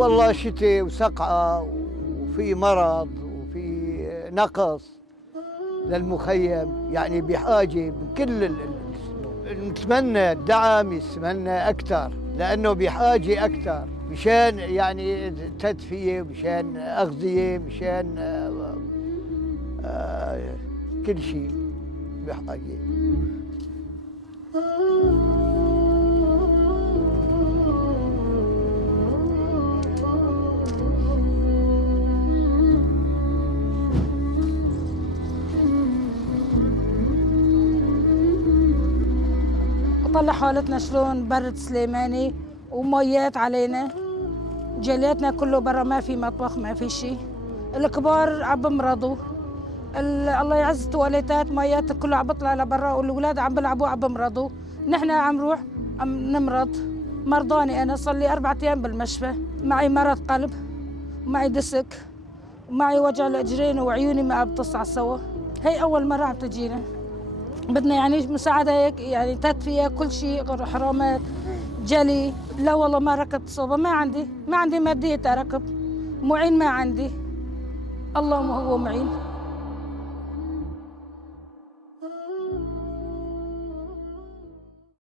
والله شتاء وسقعة وفي مرض وفي نقص للمخيم، يعني بحاجة بكل نتمنى الدعم، يتمنى أكثر لأنه بحاجة أكثر مشان يعني تدفئة، مشان أغذية، مشان كل شيء بحاجة. طلع حالتنا شلون برد سليماني وميات علينا، جليتنا كله برا، ما في مطبخ ما في شيء. الكبار عم بمرضوا، الله يعز تواليتات ميات كله عم بطلع لبرا، والولاد عم بيلعبوا عم بمرضوا. نحن عم نروح عم نمرض، مرضاني انا صار لي 4 ايام بالمشفى، معي مرض قلب ومعي دسك ومعي وجع الاجرين وعيوني ما بتصعد سوا. هي اول مره عم تجينا، بدنا يعني مساعدة هيك، يعني تدفئة كل شيء، حرامات جلي. لا والله ما ركبت صوبة، ما عندي مادية أركب، معين ما عندي، اللهم هو معين.